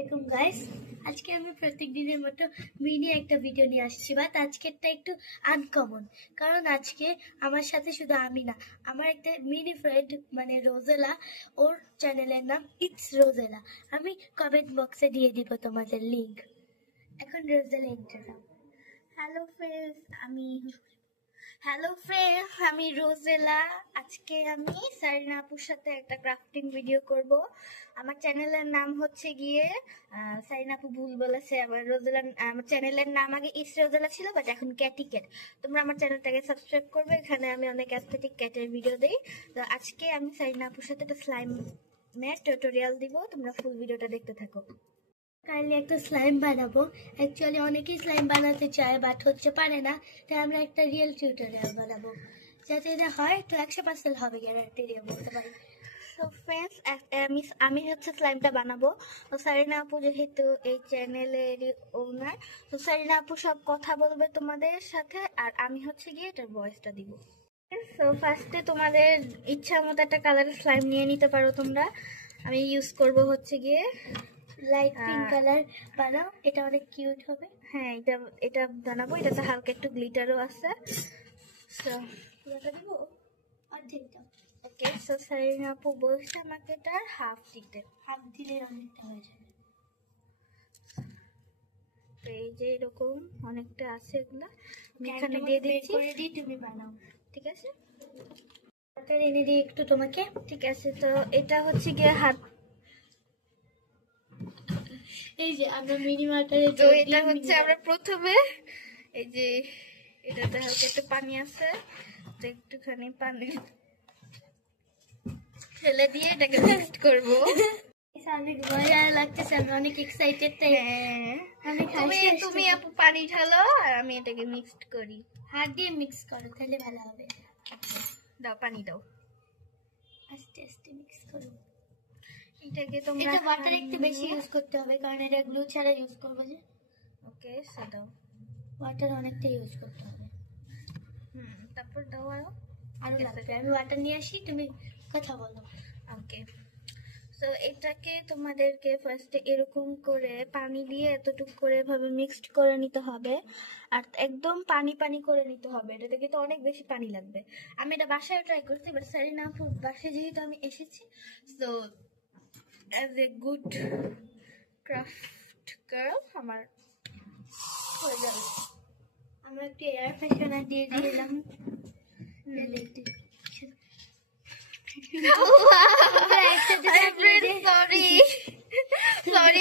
আসসালামাইকুম গাইস, আজকে আমি প্রত্যেক দিনের মতো মিনি একটা ভিডিও নিয়ে আসছি। বাট আজকেরটা একটু আনকমন, কারণ আজকে আমার সাথে শুধু আমি না, আমার একটা মিনি ফ্রেন্ড মানে রোজেলা, ওর চ্যানেলের নাম ইটস রোজেলা। আমি কমেন্ট বক্সে দিয়ে দিব তোমাদের লিংক। এখন রোজেলা ইন্টারভিউ। হ্যালো ফ্রেন্ডস, আমি রোজেলা। আজকে আমি সারিনা আপুর সাথে একটা ক্রাফটিং ভিডিও করব। আমার চ্যানেলের নাম হচ্ছে গিয়ে সারিনা আপু ভুল বলেছে, আবার রোজেলা। আমার চ্যানেলের নাম আগে ইস রোজেলা ছিল, বাট এখন ক্যাটি ক্যাট। তোমরা আমার চ্যানেলটাকে সাবস্ক্রাইব করবে, এখানে আমি অনেক অ্যাস্থেটিক ক্যাটের ভিডিও দিই। তো আজকে আমি সারিনা আপুর সাথে একটা স্লাইমের টিউটোরিয়াল দিব, তোমরা ফুল ভিডিওটা দেখতে থাকো। কাইন্ডলি একটা স্লাইম বানাবো। অ্যাকচুয়ালি অনেকেই স্লাইম বানাতে চায় বাট হচ্ছে পারে না, তাই আমরা একটা রিয়েল টিউটোরিয়াল বানাবো। যাতে এটা হয় তো 100% হবে, গ্যারান্টি দিয়ে বলতে পারি। তো ফ্রেন্ডস, আমি হচ্ছে স্লাইমটা বানাবো। তো সারিনা আপু যেহেতু এই চ্যানেলেরই ওনার, তো সারিনা আপু সব কথা বলবে তোমাদের সাথে, আর আমি হচ্ছে গিয়ে এটার ভয়েসটা দিব। তো ফার্স্টে তোমাদের ইচ্ছা মতো একটা কালারের স্লাইম নিয়ে নিতে পারো তোমরা। আমি ইউজ করব হচ্ছে গিয়ে লাইট পিঙ্ক কালার বানাও, এটা অনেক কিউট হবে। হ্যাঁ, এটা বানাবো। এটাতে হালকা একটু গ্লিটারও আছে। সো পুরোটা দিব, অর্ধেকটা। ওকে, সো সারিনা আপু বলছে আমাকে এটার হাফ দিলে অনেকটা হয়ে যাবে। তো এই যে এরকম অনেকটা আছে, এগুলা আমি এখানে দিয়ে দিচ্ছি। তুমি বানাও, ঠিক আছে? ওটা এনে দিই একটু তোমাকে, ঠিক আছে? তো এটা হচ্ছে গিয়ে হাত, এই যে আমরা মিনি ওয়াটারে, তো এটা হচ্ছে আমরা প্রথমে এই যে এটাতে হালকা একটু পানি আছে, তো একটুখানি পানি ফেলে দিয়ে এটাকে মিক্সড করব। অনেক মজা লাগতেছে, আমি অনেক এক্সাইটেড। তুমি আপু পানি ঢালো আর আমি এটাকে মিক্সড করি। হাত দিয়ে মিক্স করো, তাহলে ভালো হবে। দাও, পানি দাও, আস্তে আস্তে মিক্স করো। এটাকে তোমরা ওয়াটার একটু বেশি ইউজ করতে হবে, কারণ এটা গ্লু ছাড়া ইউজ করবো যে। ওকে, সো দাও, ওয়াটার অনেকটা ইউজ করতে হবে। তারপর দাও আরো লাগবে। আমি ওয়াটার নিয়ে আসি, তুমি কথা বলো। ওকে, সো এটাকে তোমাদেরকে ফার্স্টে এরকম করে পানি দিয়ে এতটুকু করে এভাবে মিক্সড করে নিতে হবে, আর একদম পানি পানি করে নিতে হবে। এটা থেকে তো অনেক বেশি পানি লাগবে। আমি এটা বাসায় ট্রাই করছি, বাট সারিনা আপুর বাসায় যেহেতু আমি এসেছি, so as a good craft girl আমার হয়ে যাবে। আমরা একটু এয়ার ফ্রেশনার দিয়ে দিলাম। সরি